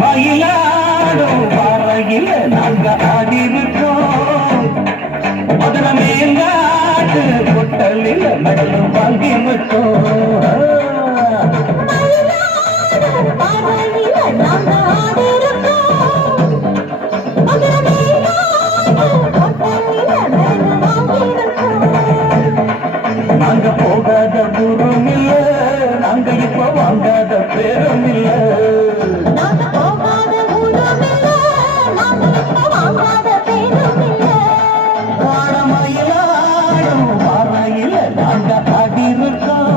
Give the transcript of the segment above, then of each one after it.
மயிலாடும் பாறையில் நாங்க ஆடிருக்கோம் மதுரை மேங்காட்டு பொட்டலில் மெடலும் வாங்கி விட்டோம் நாங்க போகாத ஊரும் இல்ல நாங்க இப்ப வாங்காத பேரும் இல்ல வாழமயிலாடும் பாறையில நாங்க ஆடிருக்கோம்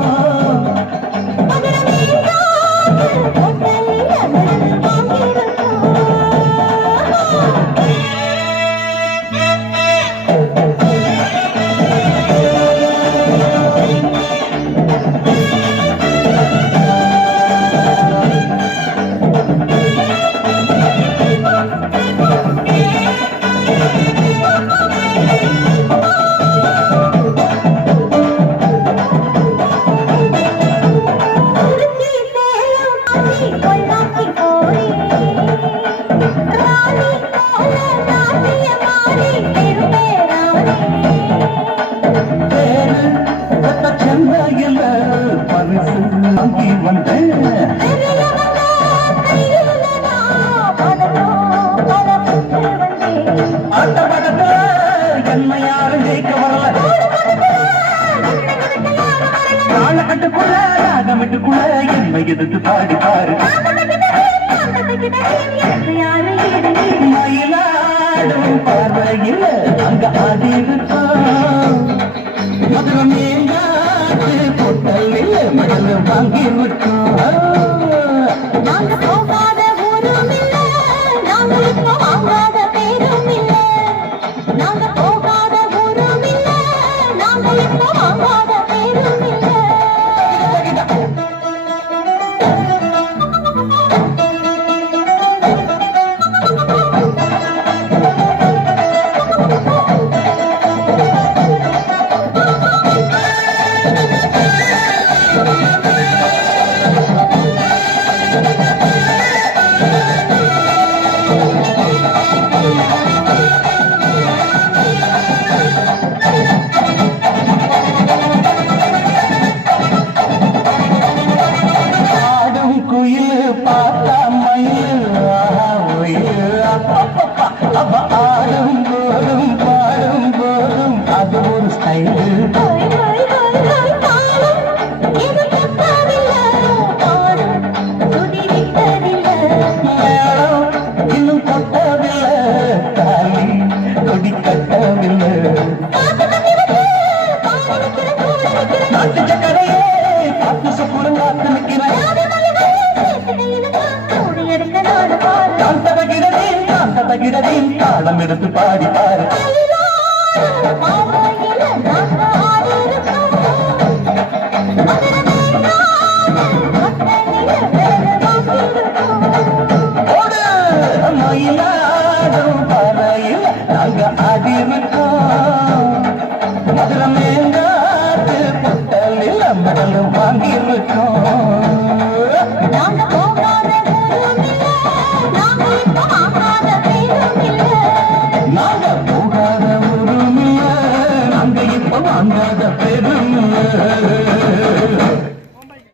சென்னையில் பரிசு வாங்கி வந்தேன் அந்த படத்துல என்னை யாரும் ஜெயிக்க வரல காலக்கட்டுக்குள்ள ராகமிட்டுக்குள்ள என்னை எதிர்த்து பாடி பாரு மயிலாடும் பார்வையில் அங்க ஆடிருக்கோம் மதுரை மேங்காட்டு பொட்டலில் மெடல் வாங்கி விட்டோம் நாங்க போகாத ஊரும் இல்ல நாங்க இப்ப வாங்காத பேரும் இல்ல நாங்க போகாத ஊரும் இல்ல நாங்க இப்ப வாங்காத பேரும் இல்ல ஆடும் போதும் பாடும் போதும் அது ஒரு ஸ்டைல் இன்னும் கொட்டவில்லை தாலி கொடி கட்டவில்லை நாட்டு சக்கரையே காத்து சுக்குடன் காத்து நிற்கிறேன் காந்தகிடதே தாளம் எடுத்து பாடி பாரு